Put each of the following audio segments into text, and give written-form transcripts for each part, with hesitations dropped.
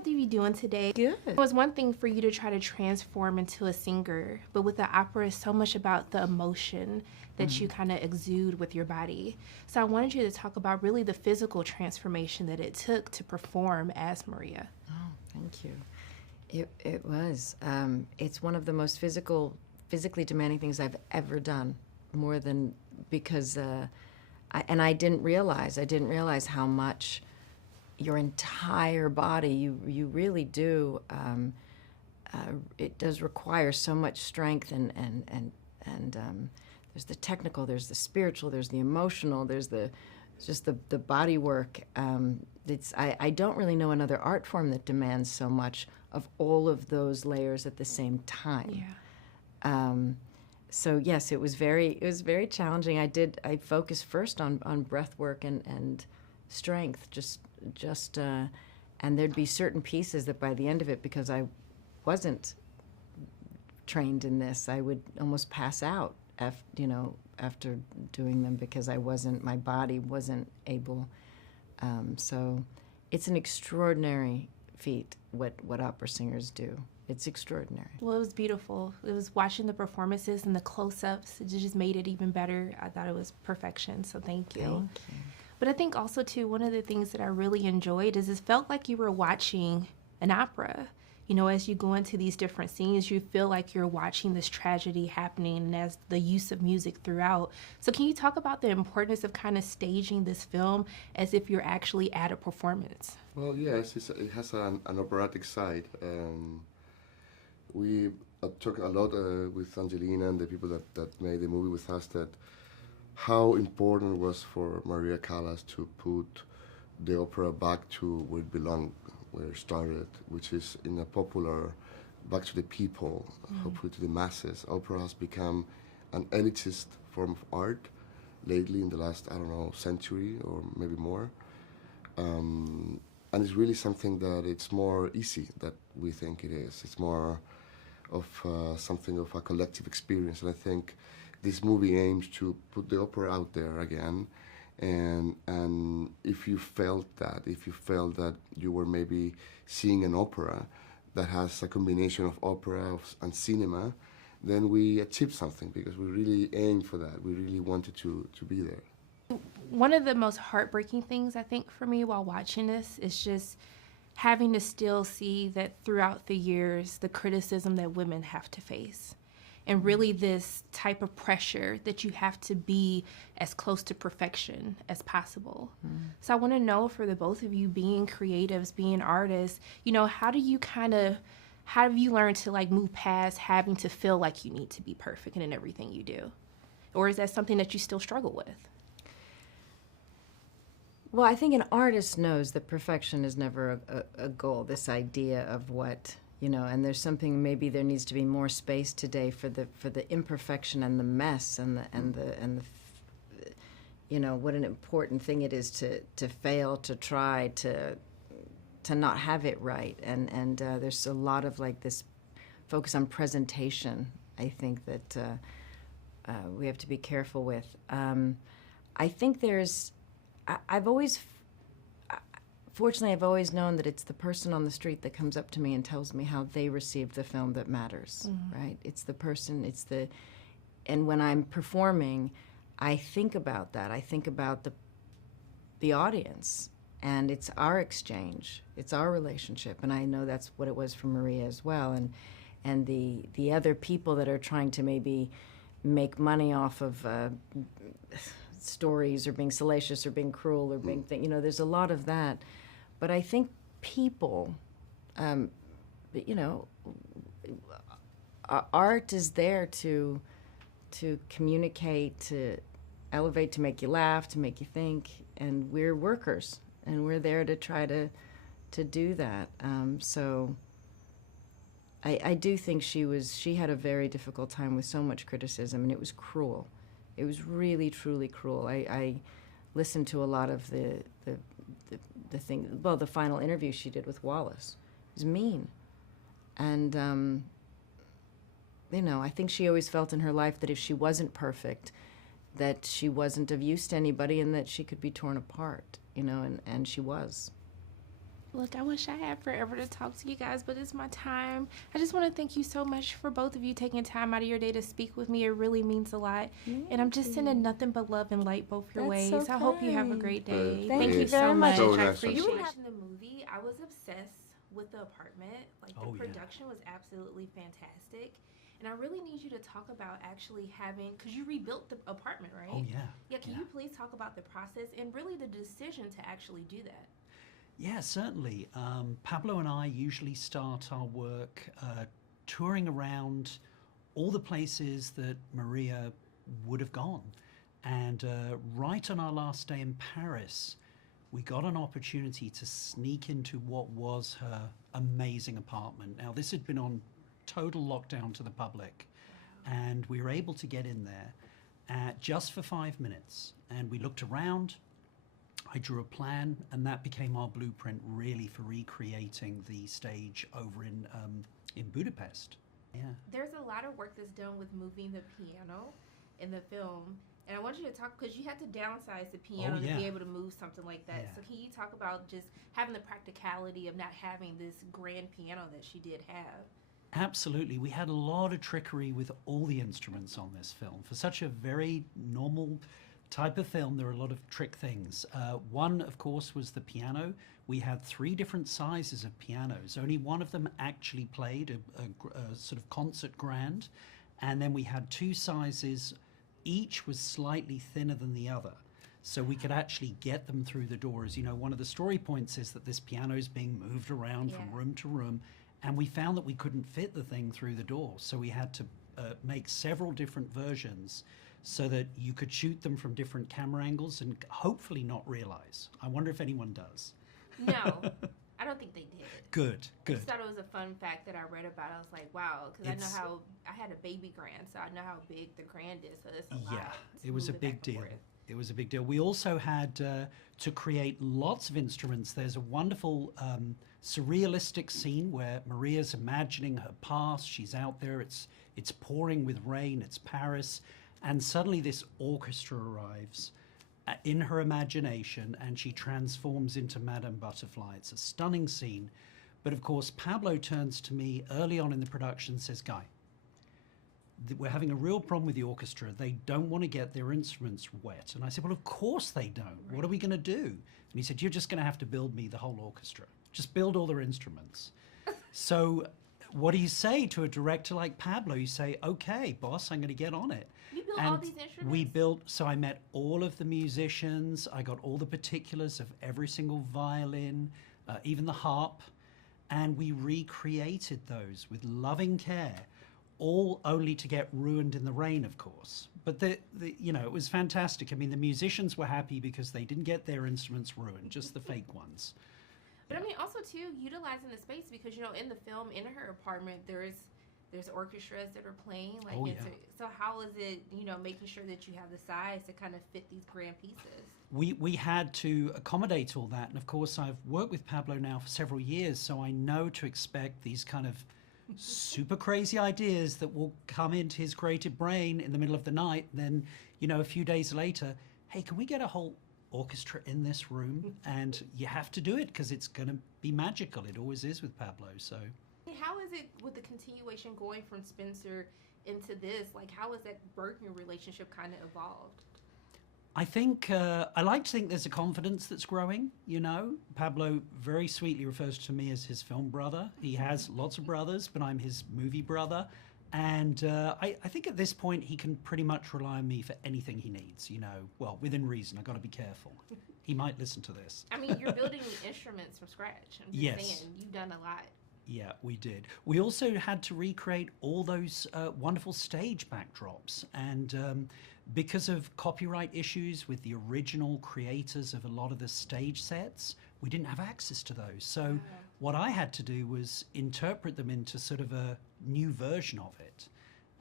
both of you doing today? Good. It was one thing for you to try to transform into a singer, but with the opera, it's so much about the emotion that you kind of exude with your body. So I wanted you to talk about really the physical transformation that it took to perform as Maria. Oh, thank you. It was. It's one of the most physically demanding things I've ever done. More than because, I didn't realize how much your entire body, you really do. It does require so much strength and there's the technical, there's the spiritual, there's the emotional, there's just the body work. I don't really know another art form that demands so much of all of those layers at the same time. Yeah. So yes, it was very challenging. I focused first on breath work and strength, and there'd be certain pieces that by the end of it, because I wasn't trained in this, I would almost pass out after doing them because my body wasn't able. So it's an extraordinary feat what opera singers do. It's extraordinary. Well, it was beautiful. It was watching the performances and the close-ups. It just made it even better. I thought it was perfection, so thank you. Thank you. But I think also, too, one of the things that I really enjoyed is it felt like you were watching an opera. You know, as you go into these different scenes, you feel like you're watching this tragedy happening, and as the use of music throughout. So can you talk about the importance of kind of staging this film as if you're actually at a performance? Well, yes, it has an operatic side. We talked a lot with Angelina and the people that made the movie with us, that how important it was for Maria Callas to put the opera back to where it belonged, where it started, which is in a popular, back to the people, hopefully to the masses. Opera has become an elitist form of art lately in the last, century or maybe more. And it's really something that it's more easy that we think it is. It's more of something of a collective experience. And I think this movie aims to put the opera out there again. And if you felt that you were maybe seeing an opera that has a combination of opera and cinema, then we achieved something, because we really aimed for that. We really wanted to be there. One of the most heartbreaking things, I think, for me while watching this is just having to still see that throughout the years, the criticism that women have to face. And really this type of pressure that you have to be as close to perfection as possible. So I want to know, for the both of you being creatives, being artists, how have you learned to move past having to feel like you need to be perfect in everything you do? Or is that something that you still struggle with? Well, I think an artist knows that perfection is never a goal, this idea of what, and there's something, maybe there needs to be more space today for the imperfection and the mess and the what an important thing it is to fail, to try, to not have it right. And there's a lot of this focus on presentation, I think, that we have to be careful with. I think fortunately, I've always known that it's the person on the street that comes up to me and tells me how they received the film that matters, right? It's the person, and when I'm performing, I think about that. I think about the audience, and it's our exchange, it's our relationship, and I know that's what it was for Maria as well, and the other people that are trying to maybe make money off of stories, or being salacious, or being cruel, or being there's a lot of that. But I think people, art is there to communicate, to elevate, to make you laugh, to make you think, and we're workers, and we're there to try to do that. So I do think she had a very difficult time with so much criticism, and it was cruel. It was really, truly cruel. I listened to a lot of the thing. Well, the final interview she did with Wallace. It was mean, and I think she always felt in her life that if she wasn't perfect, that she wasn't of use to anybody, and that she could be torn apart. And she was. Look, I wish I had forever to talk to you guys, but it's my time. I just want to thank you so much for both of you taking time out of your day to speak with me. It really means a lot. And I'm just sending nothing but love and light both your ways. That's so I hope you have a kind. great day. Thank you you very so much. much. So I nice. appreciate You it. have- Watching the movie, I was obsessed with the apartment. Like, the production was absolutely fantastic. And I really need you to talk about actually having, because you rebuilt the apartment, right? Oh, yeah. Yeah, can you please talk about the process and really the decision to actually do that? Yeah, certainly. Pablo and I usually start our work touring around all the places that Maria would have gone. And right on our last day in Paris, we got an opportunity to sneak into what was her amazing apartment. Now, this had been on total lockdown to the public, and we were able to get in there just for 5 minutes. And we looked around. I drew a plan, and that became our blueprint, really, for recreating the stage over in Budapest. Yeah. There's a lot of work that's done with moving the piano in the film. And I want you to talk, because you had to downsize the piano to be able to move something like that. Yeah. So can you talk about just having the practicality of not having this grand piano that she did have? Absolutely. We had a lot of trickery with all the instruments on this film. For such a very normal type of film, there are a lot of trick things. One, of course, was the piano. We had 3 different sizes of pianos. Only one of them actually played a sort of concert grand. And then we had 2 sizes. Each was slightly thinner than the other. So we could actually get them through the doors. You know, one of the story points is that this piano is being moved around from room to room. And we found that we couldn't fit the thing through the door. So we had to make several different versions so that you could shoot them from different camera angles and hopefully not realize. I wonder if anyone does. No, I don't think they did. Good, I good. just thought it was a fun fact that I read about. I was like, wow, because I know how, I had a baby grand, so I know how big the grand is, so it's a lot. Yeah, to it was a move big back and deal. forth. It was a big deal. We also had to create lots of instruments. There's a wonderful surrealistic scene where Maria's imagining her past. She's out there. It's pouring with rain. It's Paris. And suddenly this orchestra arrives in her imagination, and she transforms into Madame Butterfly. It's a stunning scene. But of course, Pablo turns to me early on in the production and says, Guy, we're having a real problem with the orchestra. They don't want to get their instruments wet. And I said, well, of course they don't. Right. What are we going to do? And he said, you're just going to have to build me the whole orchestra. Just build all their instruments. So what do you say to a director like Pablo? You say, okay, boss, I'm going to get on it. You built all these instruments? We built, so I met all of the musicians. I got all the particulars of every single violin, even the harp. And we recreated those with loving care, all only to get ruined in the rain, of course. But you know, it was fantastic. I mean, the musicians were happy because they didn't get their instruments ruined, just the fake ones. But I mean, also too, utilizing the space, because you know, in the film, in her apartment, there's orchestras that are playing. Like, so how is it, you know, making sure that you have the size to kind of fit these grand pieces? We had to accommodate all that, and of course, I've worked with Pablo now for several years, so I know to expect these kind of super crazy ideas that will come into his creative brain in the middle of the night. Then, you know, a few days later, hey, can we get a whole orchestra in this room? And you have to do it because it's going to be magical. It always is with Pablo. So how is it with the continuation going from Spencer into this? Like, how has that working relationship kind of evolved? I think, I like to think there's a confidence that's growing, you know. Pablo very sweetly refers to me as his film brother. He has lots of brothers, but I'm his movie brother. And I think at this point he can pretty much rely on me for anything he needs, you know. Well, within reason. I've got to be careful. He might listen to this. I mean, you're building instruments from scratch. I'm just saying, you've done a lot. Yeah, we did. We also had to recreate all those wonderful stage backdrops. And because of copyright issues with the original creators of a lot of the stage sets, we didn't have access to those. So what I had to do was interpret them into sort of a new version of it.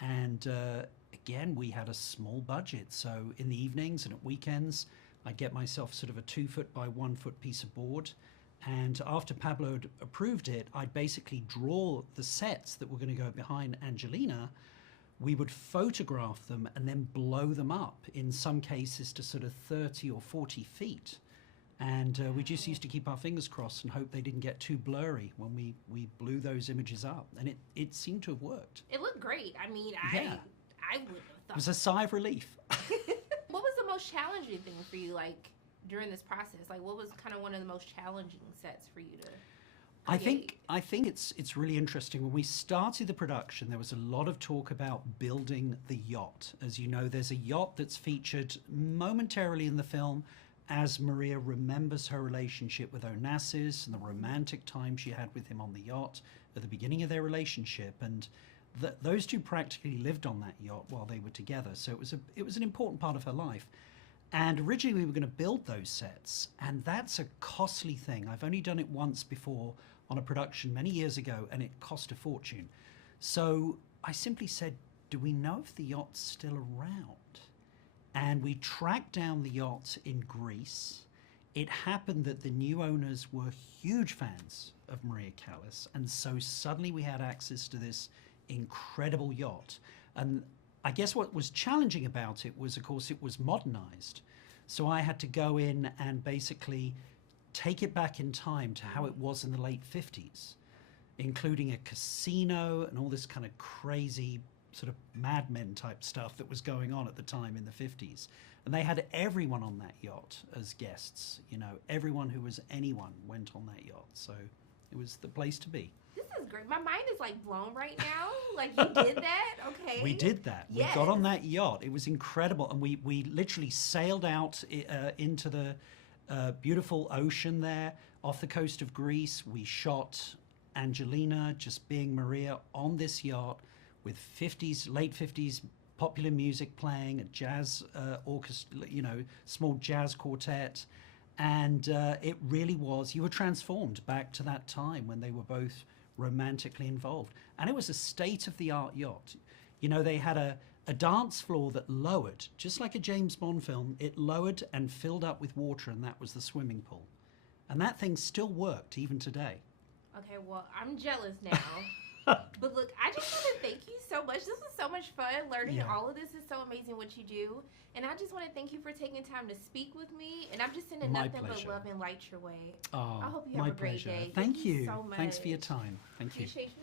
And again, we had a small budget. So in the evenings and at weekends, I'd get myself sort of a 2-foot by 1-foot piece of board. And after Pablo had approved it, I'd basically draw the sets that were going to go behind Angelina. We would photograph them and then blow them up, in some cases to sort of 30 or 40 feet. And we just used to keep our fingers crossed and hope they didn't get too blurry when we blew those images up. And it seemed to have worked. It looked great. I mean, Yeah. I would have It thought. was a sigh of relief. What was the most challenging thing for you, like, during this process? Like, what was kind of one of the most challenging sets for you to create? I think it's really interesting. When we started the production, there was a lot of talk about building the yacht. As you know, there's a yacht that's featured momentarily in the film as Maria remembers her relationship with Onassis and the romantic time she had with him on the yacht at the beginning of their relationship. And those two practically lived on that yacht while they were together. So it was an important part of her life. And originally we were going to build those sets, and that's a costly thing. I've only done it once before on a production many years ago, and it cost a fortune. So I simply said, do we know if the yacht's still around? And we tracked down the yacht in Greece. It happened that the new owners were huge fans of Maria Callas, and so suddenly we had access to this incredible yacht. And I guess what was challenging about it was, of course, it was modernized. So I had to go in and basically take it back in time to how it was in the late 50s, including a casino and all this kind of crazy sort of Mad Men type stuff that was going on at the time in the 50s. And they had everyone on that yacht as guests. You know, everyone who was anyone went on that yacht. So it was the place to be. This is great. My mind is like blown right now. Like, you did that? Okay. We did that. Yes. We got on that yacht. It was incredible. And we literally sailed out into the beautiful ocean there off the coast of Greece. We shot Angelina just being Maria on this yacht with late 50s popular music playing, a jazz orchestra, you know, small jazz quartet. And it really was, you were transformed back to that time when they were both romantically involved. And it was a state-of-the-art yacht. You know, they had a dance floor that lowered, just like a James Bond film, it lowered and filled up with water, and that was the swimming pool. And that thing still worked even today. Okay, well, I'm jealous now. But look, I just want to thank you so much. This was so much fun. Learning all of this is so amazing what you do. And I just want to thank you for taking time to speak with me. And I'm just sending nothing but love and light your way. Oh, I hope you have a great day. Thank you. So much. Thanks for your time. Thank you. Appreciate you.